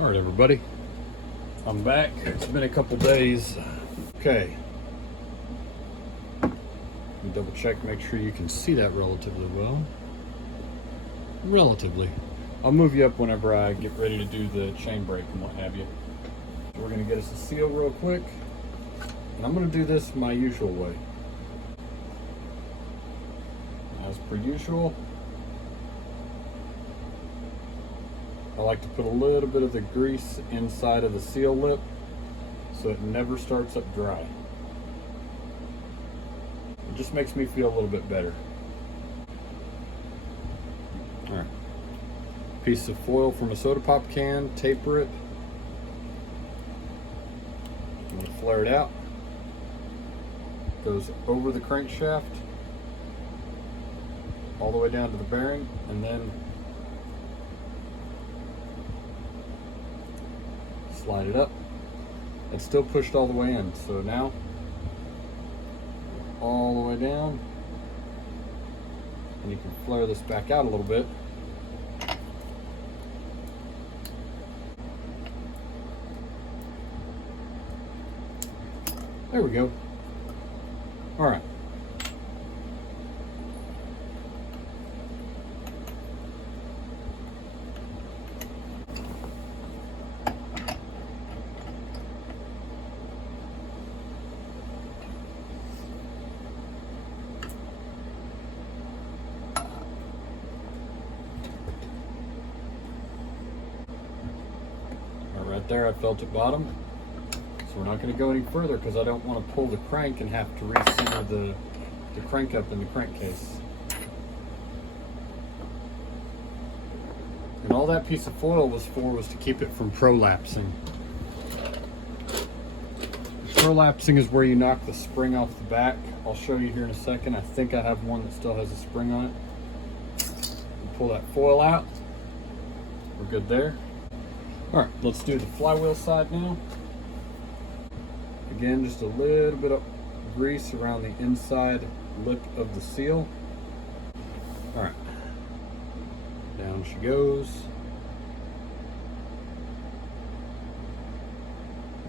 All right, everybody, I'm back. It's been a couple days. Okay, let me double check, make sure you can see that relatively well. I'll move you up whenever I get ready to do the chain brake and what have you. So we're gonna get us a seal real quick, and I'm gonna do this my usual way. As per usual, I like to put a little bit of the grease inside of the seal lip so it never starts up dry. It just makes me feel a little bit better. All right, piece of foil from a soda pop can, taper it. I'm gonna flare it out. Goes over the crankshaft, all the way down to the bearing, and then slide it up. It's still pushed all the way in, so now all the way down, and you can flare this back out a little bit. There we go. All right. Right there, I felt it bottom. So we're not going to go any further because I don't want to pull the crank and have to recenter the crank up in the crankcase. And all that piece of foil was for was to keep it from prolapsing. Prolapsing is where you knock the spring off the back. I'll show you here in a second. I think I have one that still has a spring on it. Pull that foil out. We're good there. All right, let's do the flywheel side now. Again, just a little bit of grease around the inside lip of the seal. All right, down she goes.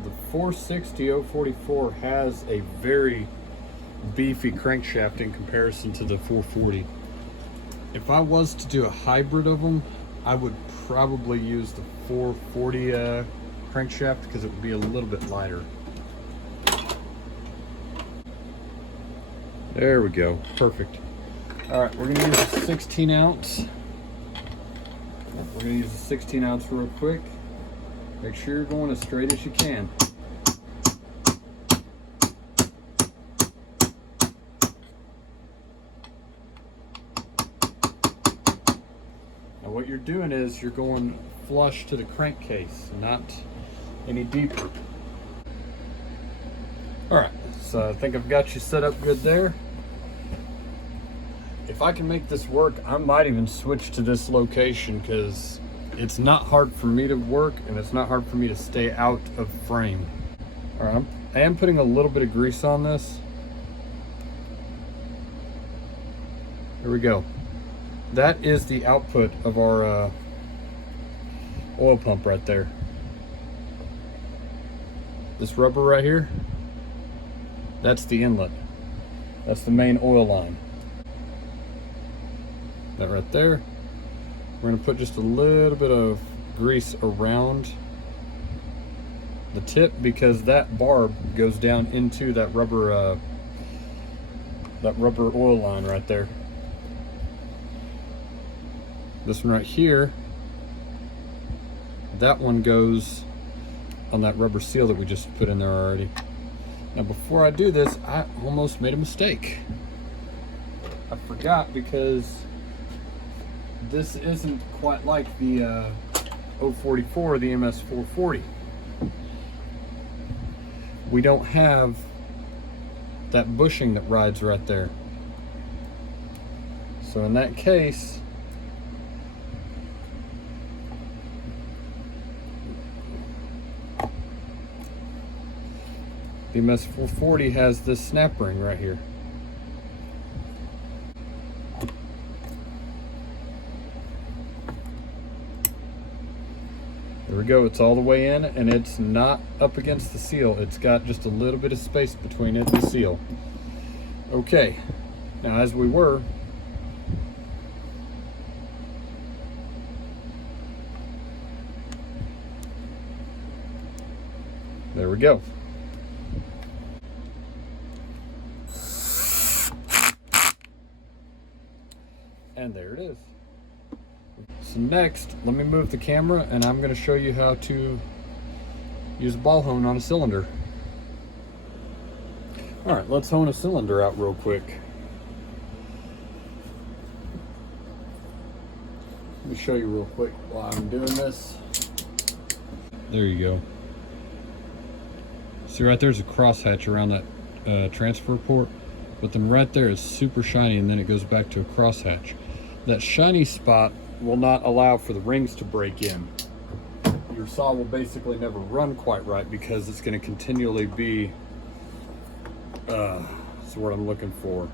The 460 044 has a very beefy crankshaft in comparison to the 440. If I was to do a hybrid of them, I would probably use the 440 crankshaft because it would be a little bit lighter. There we go, perfect. All right, we're gonna use a 16 ounce. We're gonna use a 16 ounce real quick. Make sure you're going as straight as you can. What you're doing is you're going flush to the crankcase, not any deeper. All right, so I think I've got you set up good there. If I can make this work, I might even switch to this location because it's not hard for me to work and it's not hard for me to stay out of frame. All right, I am putting a little bit of grease on this. Here we go. That is the output of our oil pump right there. This rubber right here, that's the inlet. That's the main oil line. That right there. We're gonna put just a little bit of grease around the tip because that barb goes down into that rubber oil line right there. This one right here, that one goes on that rubber seal that we just put in there already. Now before I do this, I almost made a mistake. I forgot because this isn't quite like the 044, the MS440. We don't have that bushing that rides right there. So in that case, the MS440 has this snap ring right here. There we go, it's all the way in and it's not up against the seal. It's got just a little bit of space between it and the seal. Okay, now as we were, there we go. And there it is. So next, let me move the camera and I'm going to show you how to use a ball hone on a cylinder. All right, let's hone a cylinder out real quick. Let me show you real quick while I'm doing this. There you go. See right there's a crosshatch around that transfer port, but then right there is super shiny and then it goes back to a crosshatch. That shiny spot will not allow for the rings to break in. Your saw will basically never run quite right because it's going to continually be, that's what I'm looking for.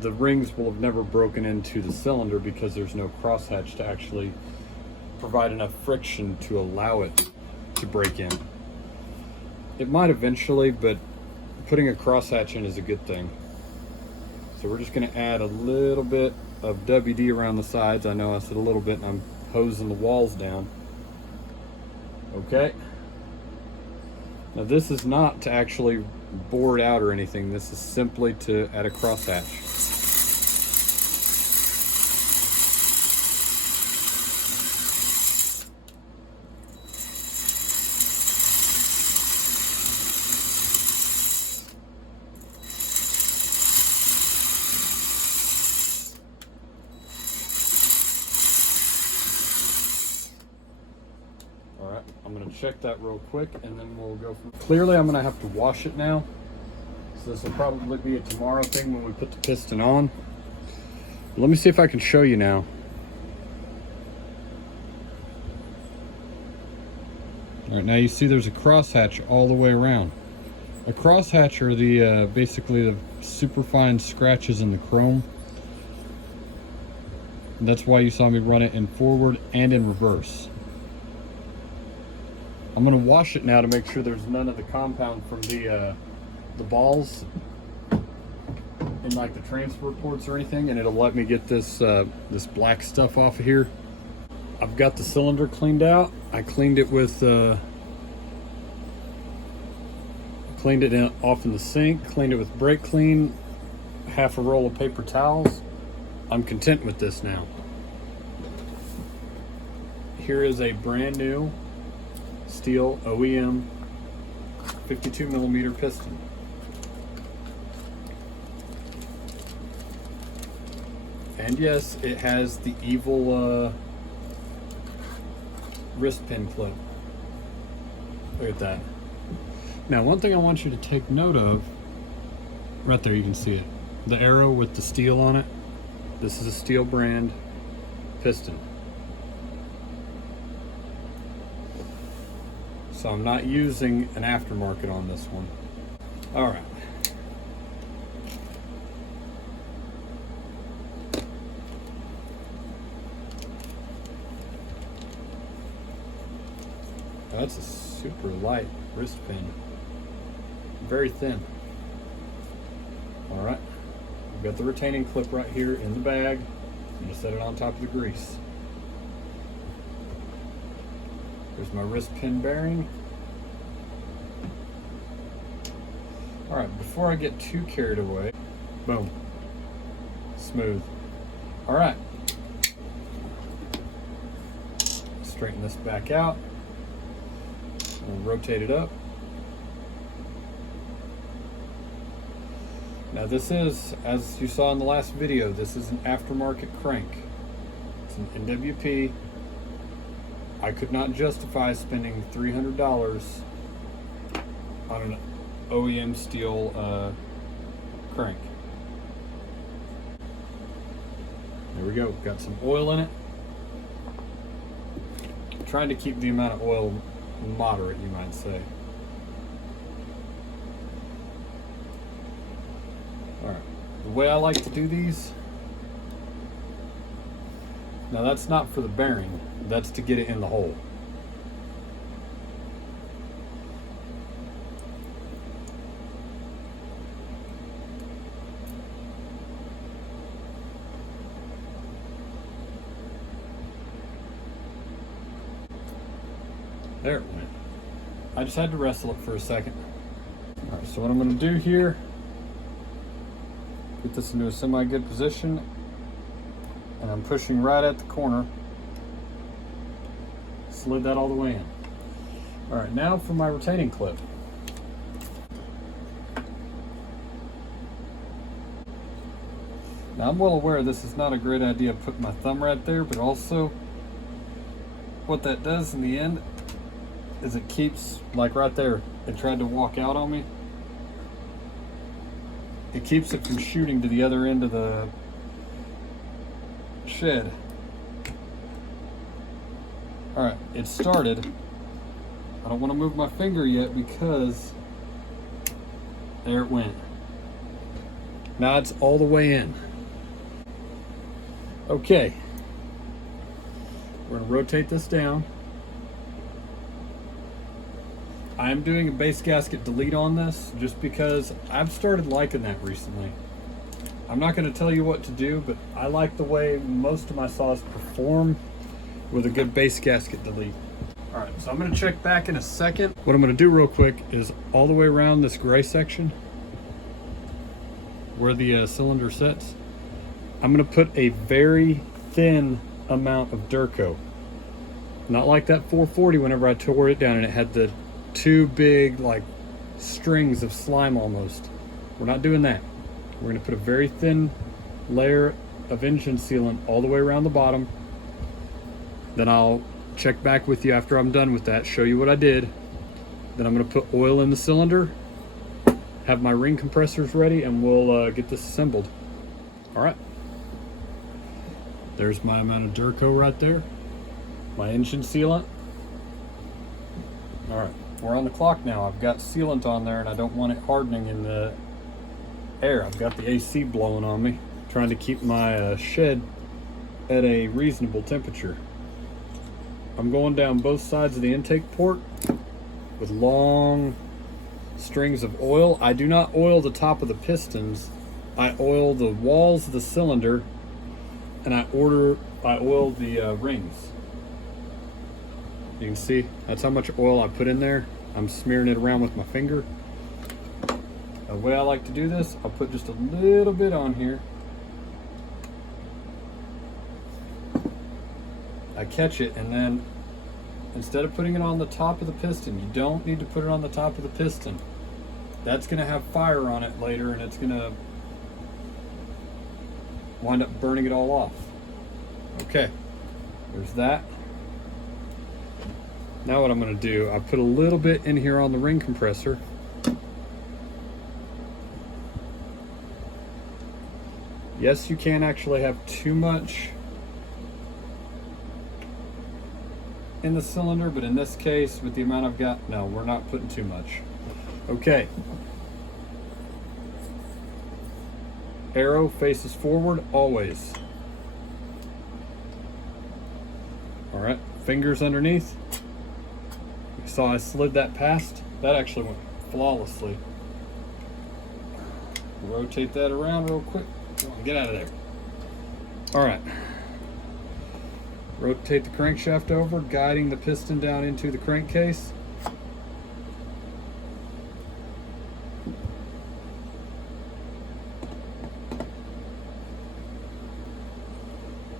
The rings will have never broken into the cylinder because there's no crosshatch to actually provide enough friction to allow it to break in. It might eventually, but putting a crosshatch in is a good thing. So we're just going to add a little bit of WD around the sides. I know I said a little bit and I'm hosing the walls down. Okay. Now this is not to actually bore it out or anything. This is simply to add a crosshatch. Alright, I'm going to check that real quick and then we'll go from... Clearly I'm going to have to wash it now. So this will probably be a tomorrow thing when we put the piston on. But let me see if I can show you now. Alright, now you see there's a crosshatch all the way around. A crosshatch are the basically the super fine scratches in the chrome. And that's why you saw me run it in forward and in reverse. I'm going to wash it now to make sure there's none of the compound from the balls in like the transfer ports or anything, and it'll let me get this this black stuff off of here. I've got the cylinder cleaned out. I cleaned it with off in the sink, cleaned it with brake clean, half a roll of paper towels. I'm content with this now. Here is a brand new STIHL OEM 52mm piston. And yes, it has the evil wrist pin clip. Look at that. Now, one thing I want you to take note of, right there you can see it, the arrow with the STIHL on it. This is a STIHL brand piston. So I'm not using an aftermarket on this one. All right. That's a super light wrist pin. Very thin. All right. I've got the retaining clip right here in the bag. I'm going to set it on top of the grease. There's my wrist pin bearing. All right, before I get too carried away, boom, smooth. All right, straighten this back out. We'll rotate it up. Now this is, as you saw in the last video, this is an aftermarket crank. It's an NWP. I could not justify spending $300 on an OEM STIHL crank. There we go, got some oil in it. I'm trying to keep the amount of oil moderate, you might say. Alright, the way I like to do these, Now that's not for the bearing, that's to get it in the hole. There it went. I just had to wrestle it for a second. All right, so what I'm going to do here, get this into a semi-good position, and I'm pushing right at the corner. Slid that all the way in. All right, now for my retaining clip. Now I'm well aware this is not a great idea to put my thumb right there, but also what that does in the end is it keeps, like right there, it tried to walk out on me. It keeps it from shooting to the other end of the shed. All right, it started. I don't want to move my finger yet because there it went. Now it's all the way in. Okay, we're going to rotate this down. I'm doing a base gasket delete on this just because I've started liking that recently. I'm not going to tell you what to do, but I like the way most of my saws perform with a good base gasket delete. All right, so I'm going to check back in a second. What I'm going to do real quick is all the way around this gray section where the cylinder sets, I'm going to put a very thin amount of Durco. Not like that 440 whenever I tore it down and it had the two big like strings of slime almost. We're not doing that. We're going to put a very thin layer of engine sealant all the way around the bottom. Then I'll check back with you after I'm done with that, show you what I did. Then I'm going to put oil in the cylinder, have my ring compressors ready, and we'll get this assembled. All right. There's my amount of Durco right there. My engine sealant. All right. We're on the clock now. I've got sealant on there and I don't want it hardening in the air. I've got the AC blowing on me, trying to keep my shed at a reasonable temperature. I'm going down both sides of the intake port with long strings of oil. I do not oil the top of the pistons. I oil the walls of the cylinder and I oil the rings. You can see that's how much oil I put in there. I'm smearing it around with my finger. The way I like to do this, I'll put just a little bit on here. I catch it, and then instead of putting it on the top of the piston, you don't need to put it on the top of the piston. That's going to have fire on it later and it's going to wind up burning it all off. Okay, there's that. Now what I'm going to do, I put a little bit in here on the ring compressor. Yes, you can actually have too much in the cylinder, but in this case, with the amount I've got, no, we're not putting too much. Okay. Arrow faces forward always. All right, fingers underneath. You saw I slid that past. That actually went flawlessly. Rotate that around real quick. Get out of there. All right. Rotate the crankshaft over, guiding the piston down into the crankcase.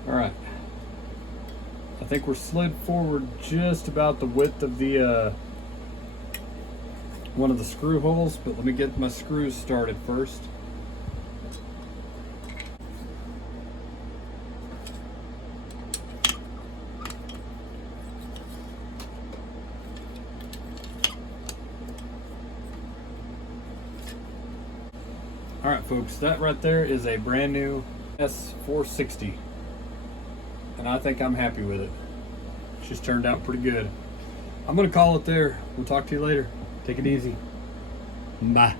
All right. I think we're slid forward just about the width of the one of the screw holes, but let me get my screws started first. All right, folks, that right there is a brand new S460. And I think I'm happy with it. It's just turned out pretty good. I'm gonna call it there. We'll talk to you later. Take it easy. Bye.